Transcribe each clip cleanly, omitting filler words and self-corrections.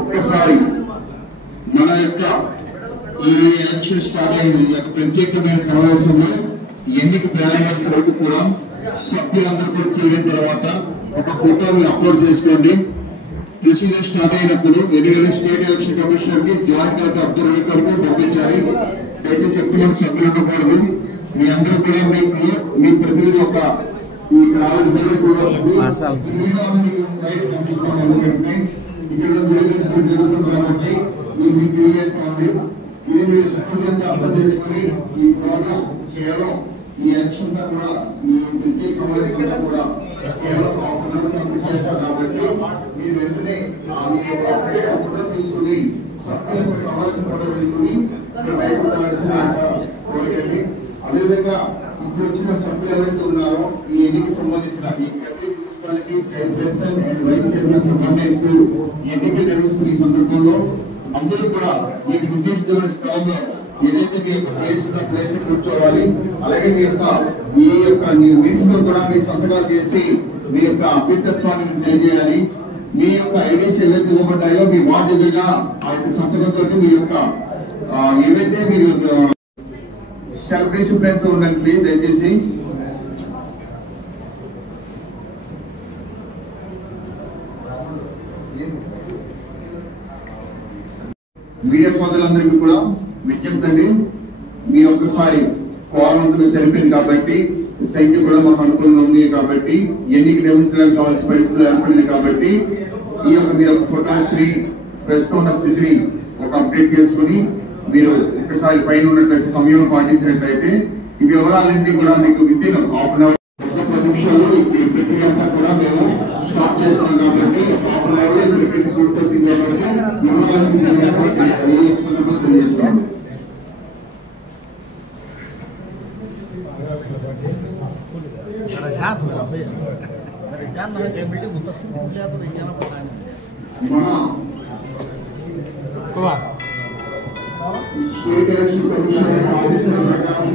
ఒక్కసారి మన యొక్క ఈ ఎలక్షన్ స్టార్ట్ అయిన ప్రత్యేకమైన సమావేశంలో ఎన్నిక ప్రారంభం వరకు కూడా సభ్యులందరూ కూడా చేరిన తర్వాత ఒక ఫోటోని అప్లోడ్ చేసుకోండి. ప్రొసీజర్ స్టార్ట్ అయినప్పుడు ఎందుకంటే స్టేట్ ఎలక్షన్ కమిషనర్ కి జాయింట్ కలెక్టర్ అబ్దుల్ రవి గారికి పంపించాలి. దయచేసి ఎక్కువ మంది సభ్యులు ఉండకూడదు. మీ అందరూ కూడా మీ ప్రతినిధి ఒక ఈ ఇక్కడ జరుగుతుంది కాబట్టి మీరు తెలియజేసుకోండి. ఇది మీరు సభ్యులంతా అర్థం చేసుకుని ఈ ప్రోగ్రామ్ కేవలం ఈ ఎలక్షన్ కూడా ఈ ప్రత్యేక సమావేశంలో కూడా కేవలం కంప్లీట్ చేస్తారు కాబట్టి మీరు వెంటనే తీసుకుని సభ్యులకు సమావేశం కూడా తీసుకుని బయటపడాల్సిన కోరికండి. అదేవిధంగా ఇప్పుడు వచ్చిన సభ్యులు ఎవరైతే ఉన్నారో ఈ ఎన్నికకి సంబంధించిన ఎన్నికలు నిర్వహిస్తున్న ఈ సందర్భంలో అందరూ కూడా ఈ నిర్దేశించిన స్థలంలో ఏదైతే మీ యొక్క ప్లేస్ కూర్చోవాలి. అలాగే మీ యొక్క మీటింగ్ లో కూడా మీ సంతకాలు చేసి మీ యొక్క అభ్యర్థత్వాన్ని తెలియజేయాలి. మీ యొక్క ఐడీస్ ఏవైతే ఇవ్వబడ్డాయో మీ వార్డు ఎదురుగా ఆ యొక్క సంతకంతో మీ యొక్క ఏవైతే మీరు సెల్ఫ్ డిసిప్లిన్ తో ఉండండి. దయచేసి మీడియా సోదరులందరికీ కూడా విజ్ఞప్తి అండి. మీ ఒక్కసారి కోరంతో సరిపోయింది కాబట్టి సంఖ్య కూడా మాకు అనుకూలంగా ఉంది కాబట్టి ఎన్నిక నిర్వహించడానికి కావాల్సిన పరిస్థితులు ఏర్పడింది కాబట్టి ఈ యొక్క మీరు ఒక ఫోటో శ్రీ ప్రస్తుతం ఉన్న స్థితిని ఒక అప్డేట్ చేసుకుని మీరు ఒక్కసారి పైన ఉన్నట్లయితే సమయం పాటించినట్లయితే ఈ వివరాలన్నీ కూడా మీకు within half an hour 10 నిమిషాలు ఈ ప్రక్రియ అంతా కూడా మేము స్టాప్ చేస్తాం కాబట్టి హాఫ్ అన్ అవర్ లో పూర్తవుతుంది కాబట్టి వివరాలు తెలియజేస్తాం. స్టేట్ ఎలక్షన్ కమిషన్ ఆదేశాల ప్రకారం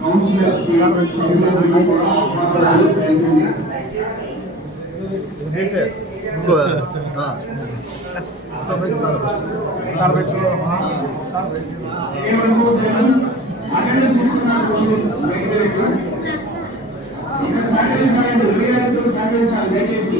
కౌన్సిలర్ సభ్యులందరికీ కూడా ఆహ్వానాలు జరిగింది. దయచేసి